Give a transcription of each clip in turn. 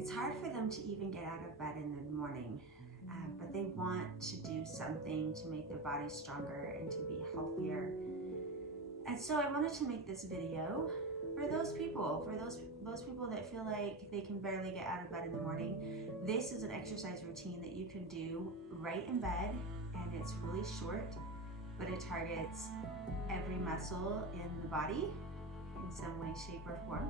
it's hard for them to even get out of bed in the morning, but they want to do something to make their body stronger and to be healthier. And so I wanted to make this video for those people, those people that feel like they can barely get out of bed in the morning. This is an exercise routine that you can do right in bed, and it's really short, but it targets every muscle in the body in some way, shape, or form.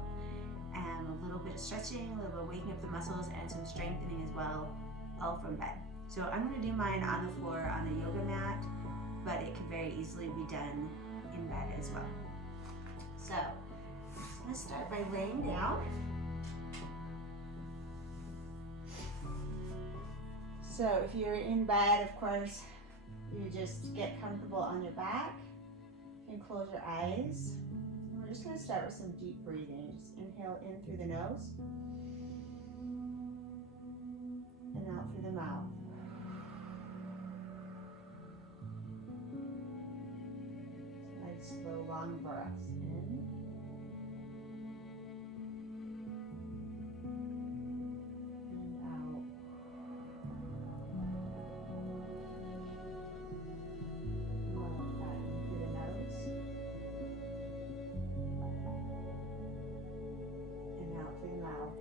And a little bit of stretching, a little bit of waking up the muscles, and some strengthening as well, all from bed. So I'm going to do mine on the floor on the yoga mat, but it can very easily be done in bed as well. So I'm going to start by laying down. So if you're in bed, of course, you just get comfortable on your back and close your eyes. We're just going to start with some deep breathing. Just inhale in through the nose and out through the mouth. Nice slow long breaths in and out. One back in through the nose and out through the mouth.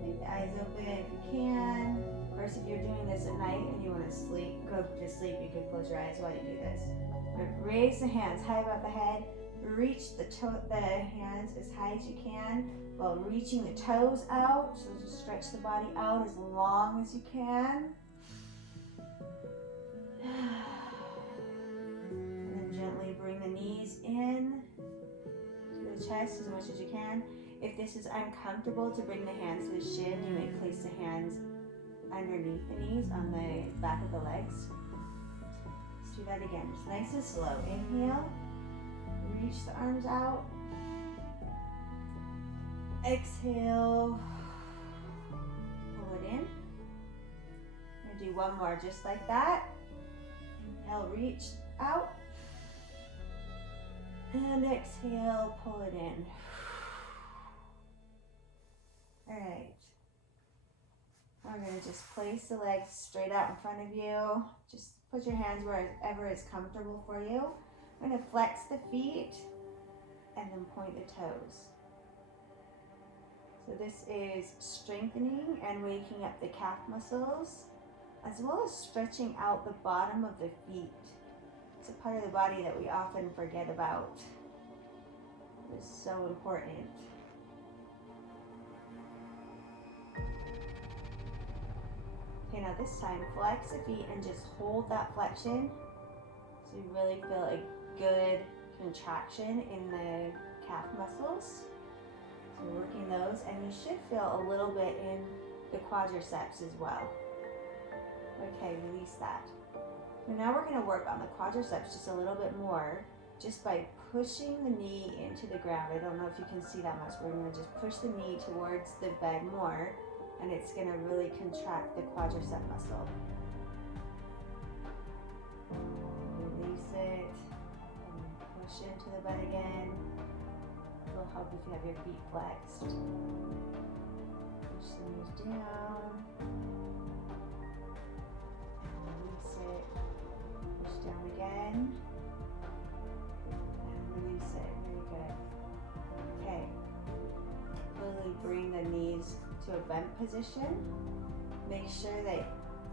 Keep the eyes open if you can. Of course, if you're doing this at night and you want to sleep, go to sleep, you can close your eyes while you do this. But raise the hands high above the head. Reach the hands as high as you can while reaching the toes out. So just stretch the body out as long as you can. And then gently bring the knees in to the chest as much as you can. If this is uncomfortable to bring the hands to the shin, you may place the hands underneath the knees on the back of the legs. Let's do that again, just nice and slow. Inhale, reach the arms out. Exhale, pull it in. I'm gonna do one more just like that. Inhale, reach out. And exhale, pull it in. All right. We're going to just place the legs straight out in front of you. Just put your hands wherever is comfortable for you. I'm going to flex the feet and then point the toes. So this is strengthening and waking up the calf muscles, as well as stretching out the bottom of the feet. It's a part of the body that we often forget about. It's so important. Okay, now this time, flex the feet and just hold that flexion so you really feel a good contraction in the calf muscles. So we're working those, and you should feel a little bit in the quadriceps as well. Okay, release that. And now we're going to work on the quadriceps just a little bit more, just by pushing the knee into the ground. I don't know if you can see that much, but we're going to just push the knee towards the bed more, and it's going to really contract the quadricep muscle. Release it, and push into the bed again. It will help if you have your feet flexed. Push the knees down. Release it. Push down again. And release it. Very good. Okay. Slowly bring the knees to a bent position. Make sure that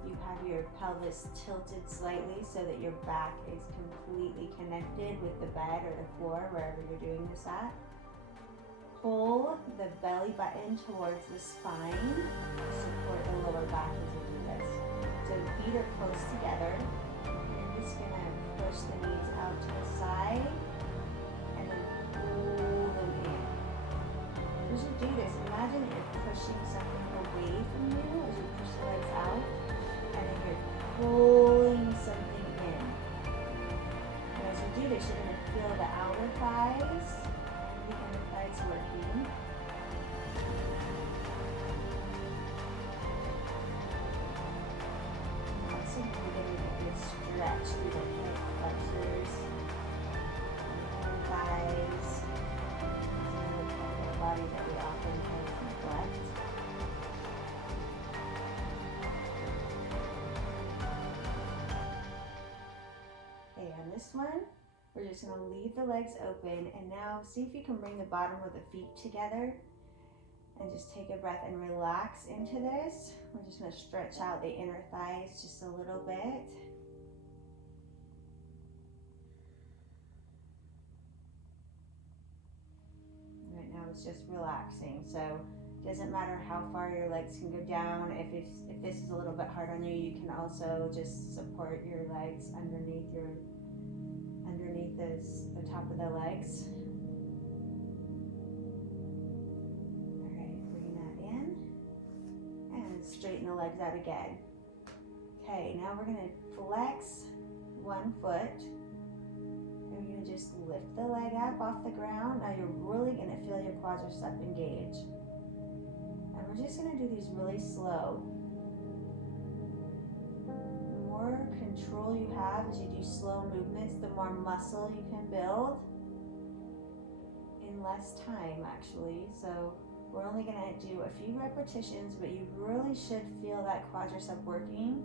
you have your pelvis tilted slightly so that your back is completely connected with the bed or the floor, wherever you're doing this at. Pull the belly button towards the spine to support the lower back as you do this. So the feet are close together. You're just going to push the knees out to the side and then pull them in. As you do this, imagine that you're pushing something away from you as you push the legs out, and then you're pulling something in. And as you do this, you're going to feel the outer thighs, the inner thighs working. Also, you're going to get a good stretch through the hip flexors, inner thighs. just gonna leave the legs open, and now see if you can bring the bottom of the feet together and just take a breath and relax into this. We're just gonna stretch out the inner thighs just a little bit. Right now it's just relaxing. So it doesn't matter how far your legs can go down. If this is a little bit hard on you, you can also just support your legs underneath the top of the legs. All right, bring that in and straighten the legs out again. Okay, now we're gonna flex one foot. And we're gonna just lift the leg up off the ground. Now you're really gonna feel your quadricep engage. And we're just gonna do these really slow. The more control you have as you do slow movements, the more muscle you can build in less time, actually. So we're only gonna do a few repetitions, but you really should feel that quadricep working.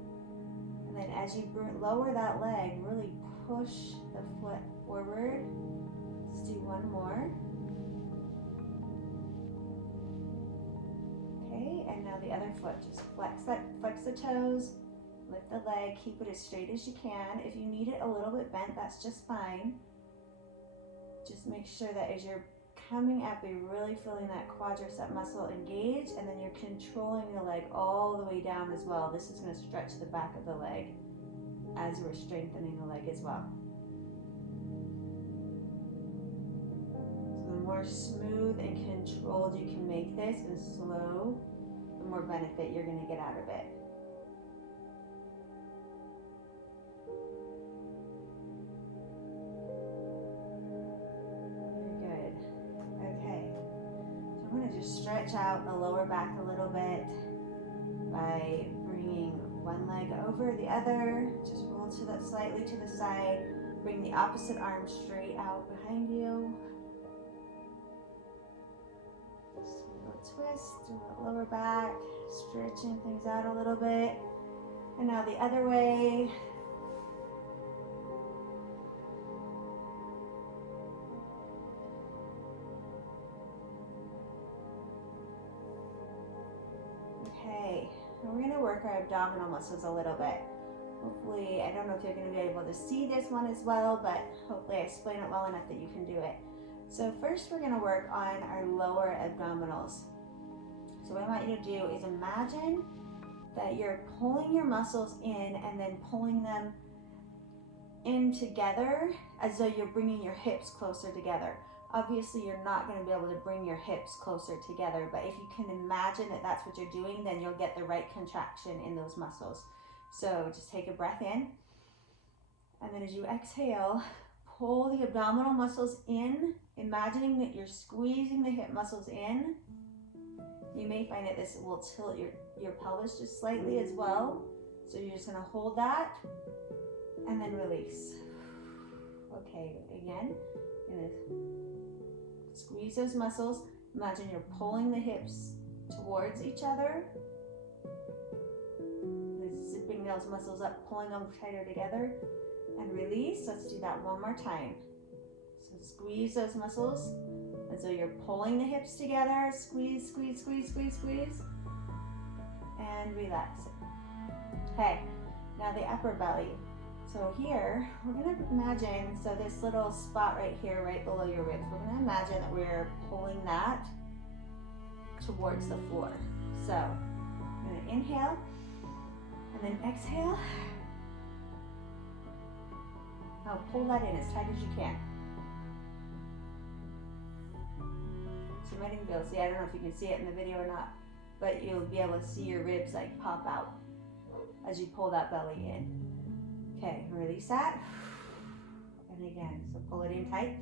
And then as you lower that leg, really push the foot forward. Let's do one more. Okay, and now the other foot. Just flex the toes, lift the leg, keep it as straight as you can. If you need it a little bit bent, that's just fine. Just make sure that as you're coming up, you're really feeling that quadricep muscle engage, and then you're controlling the leg all the way down as well. This is going to stretch the back of the leg as we're strengthening the leg as well. So the more smooth and controlled you can make this and slow, the more benefit you're going to get out of it. Stretch out the lower back a little bit by bringing one leg over the other. Just roll to that slightly to the side. Bring the opposite arm straight out behind you. Just a little twist through that lower back, stretching things out a little bit. And now the other way. Okay, and we're going to work our abdominal muscles a little bit. Hopefully, I don't know if you're going to be able to see this one as well, but hopefully I explain it well enough that you can do it. So first we're going to work on our lower abdominals. So what I want you to do is imagine that you're pulling your muscles in and then pulling them in together as though you're bringing your hips closer together. Obviously, you're not going to be able to bring your hips closer together, but if you can imagine that that's what you're doing, then you'll get the right contraction in those muscles. So just take a breath in, and then as you exhale, pull the abdominal muscles in, imagining that you're squeezing the hip muscles in. You may find that this will tilt your pelvis just slightly as well. So you're just going to hold that, and then release. Okay, again, you're going to squeeze those muscles. Imagine you're pulling the hips towards each other. Zipping those muscles up, pulling them tighter together, and release. Let's do that one more time. So squeeze those muscles as though you're pulling the hips together. Squeeze, squeeze, squeeze, squeeze, squeeze. And relax it. Okay, now the upper belly. So here, we're going to imagine, so this little spot right here, right below your ribs, we're going to imagine that we're pulling that towards the floor. So I'm going to inhale, and then exhale. Now pull that in as tight as you can. So you might even be able to see, I don't know if you can see it in the video or not, but you'll be able to see your ribs like pop out as you pull that belly in. Okay, release that. And again, so pull it in tight.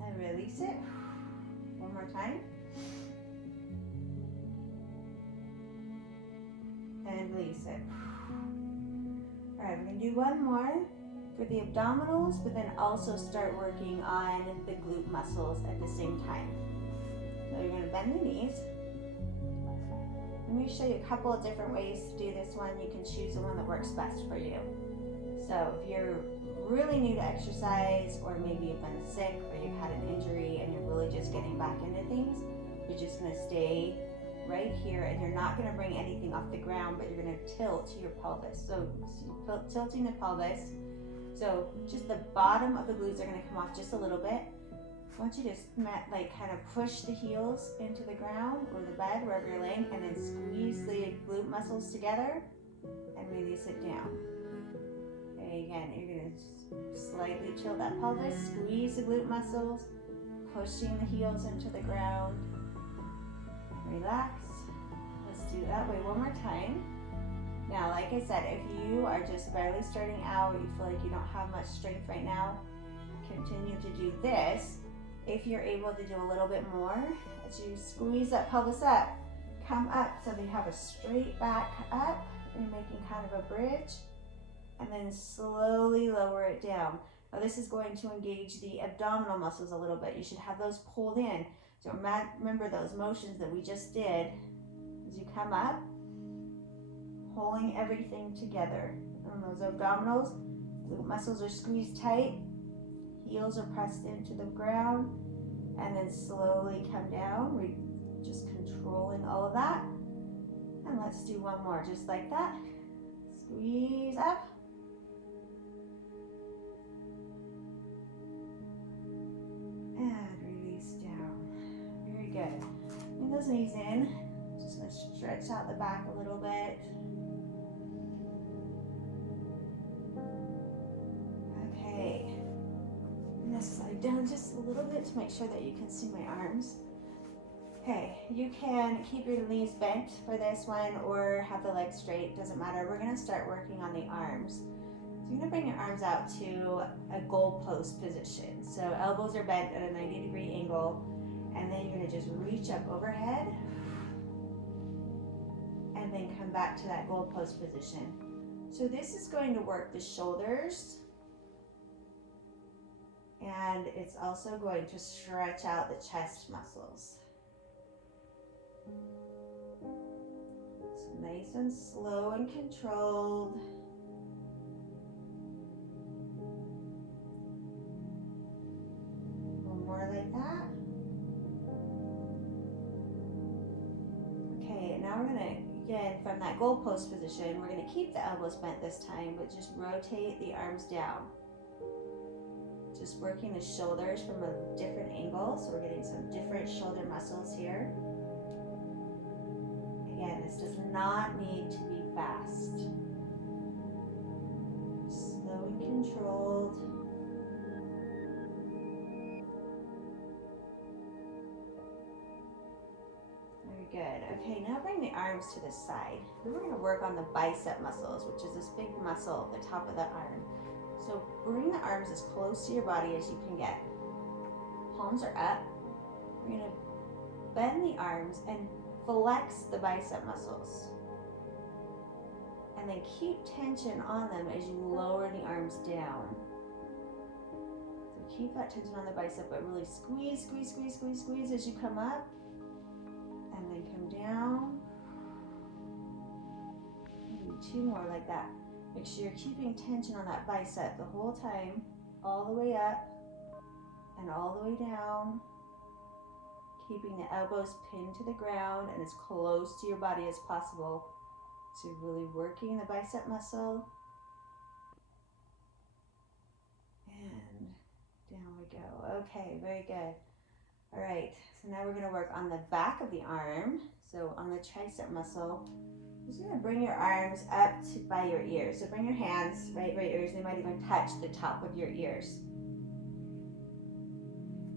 And release it. One more time. And release it. All right, we're going to do one more for the abdominals, but then also start working on the glute muscles at the same time. So you're going to bend the knees. I'm going to show you a couple of different ways to do this one. You can choose the one that works best for you. So if you're really new to exercise, or maybe you've been sick or you've had an injury and you're really just getting back into things, you're just going to stay right here, and you're not going to bring anything off the ground, but you're going to tilt your pelvis. So tilting the pelvis. So just the bottom of the glutes are going to come off just a little bit. I want you to like kind of push the heels into the ground or the bed, wherever you're laying, and then squeeze the glute muscles together and release it down. Okay, again, you're going to slightly tilt that pelvis, squeeze the glute muscles, pushing the heels into the ground. Relax. Let's do that way one more time. Now, like I said, if you are just barely starting out, you feel like you don't have much strength right now, continue to do this. If you're able to do a little bit more, as you squeeze that pelvis up, come up so that you have a straight back up. You're making kind of a bridge, and then slowly lower it down. Now this is going to engage the abdominal muscles a little bit. You should have those pulled in. So remember those motions that we just did. As you come up, pulling everything together. And those abdominals, the muscles are squeezed tight. Heels are pressed into the ground, and then slowly come down. We're just controlling all of that. And let's do one more, just like that. Squeeze up. And release down. Very good. Bring those knees in. Just going to stretch out the back a little bit. Okay. This side down just a little bit to make sure that you can see my arms. Okay, you can keep your knees bent for this one or have the legs straight, doesn't matter. We're going to start working on the arms. So you're going to bring your arms out to a goalpost position. So elbows are bent at a 90-degree angle, and then you're going to just reach up overhead and then come back to that goalpost position. So this is going to work the shoulders, and it's also going to stretch out the chest muscles. So nice and slow and controlled. One more like that. Okay, now we're gonna, again, from that goalpost position, we're gonna keep the elbows bent this time, but just rotate the arms down. Just working the shoulders from a different angle, so we're getting some different shoulder muscles here. Again, this does not need to be fast. Slow and controlled. Very good. Okay, now bring the arms to the side. Then we're going to work on the bicep muscles, which is this big muscle at the top of the arm. So bring the arms as close to your body as you can get. Palms are up. We're going to bend the arms and flex the bicep muscles. And then keep tension on them as you lower the arms down. So keep that tension on the bicep, but really squeeze, squeeze, squeeze, squeeze, squeeze as you come up. And then come down. Maybe two more like that. Make sure you're keeping tension on that bicep the whole time, all the way up and all the way down. Keeping the elbows pinned to the ground and as close to your body as possible. So you're really working the bicep muscle. And down we go. Okay, very good. All right, so now we're going to work on the back of the arm. So on the tricep muscle, you're just going to bring your arms up to by your ears. So bring your hands right by your ears. They might even touch the top of your ears.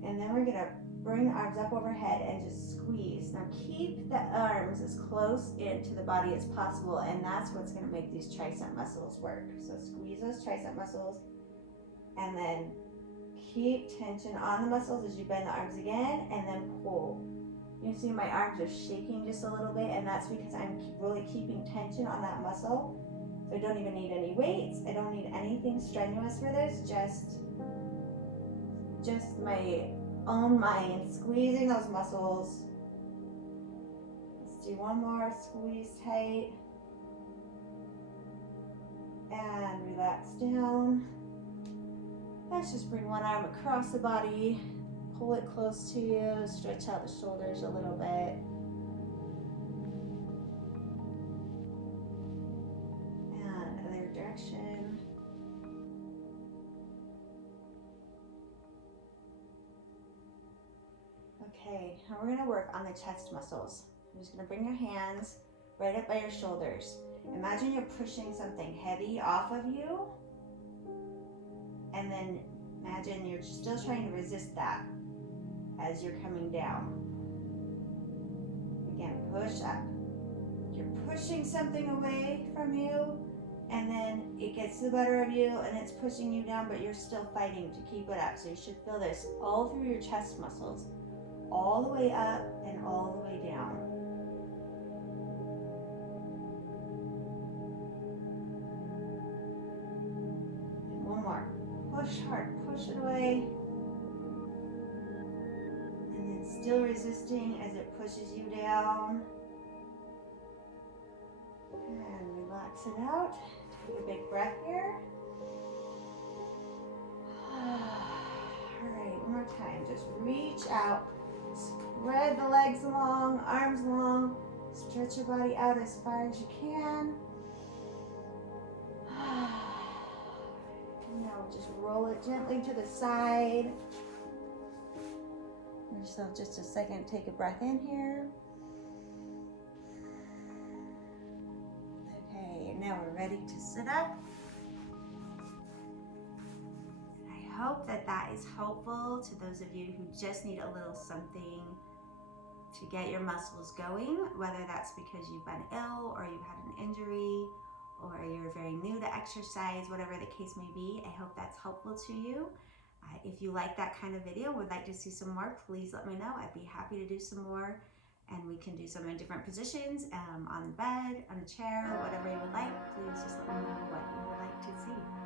And then we're going to bring the arms up overhead and just squeeze. Now keep the arms as close into the body as possible, and that's what's going to make these tricep muscles work. So squeeze those tricep muscles, and then keep tension on the muscles as you bend the arms again, and then pull. You can see my arms are shaking just a little bit, and that's because I'm really keeping tension on that muscle. So I don't even need any weights. I don't need anything strenuous for this, just my own mind squeezing those muscles. Let's do one more, squeeze tight. And relax down. Let's just bring one arm across the body. Pull it close to you. Stretch out the shoulders a little bit. And other direction. Okay, now we're gonna work on the chest muscles. You're just gonna bring your hands right up by your shoulders. Imagine you're pushing something heavy off of you, and then imagine you're still trying to resist that as you're coming down. Again, push up. You're pushing something away from you, and then it gets the better of you, and it's pushing you down, but you're still fighting to keep it up. So you should feel this all through your chest muscles, all the way up and all the way down. Push hard, push it away. And then still resisting as it pushes you down. And relax it out. Take a big breath here. Alright, one more time. Just reach out. Spread the legs long, arms long. Stretch your body out as far as you can. Now just roll it gently to the side. Give yourself just a second. Take a breath in here. Okay, and now we're ready to sit up. I hope that that is helpful to those of you who just need a little something to get your muscles going, whether that's because you've been ill or you've had an injury, or you're very new to exercise, whatever the case may be. I hope that's helpful to you. If you like that kind of video, would like to see some more, please let me know. I'd be happy to do some more, and we can do some in different positions, on the bed, on a chair, whatever you would like. Please just let me know what you would like to see.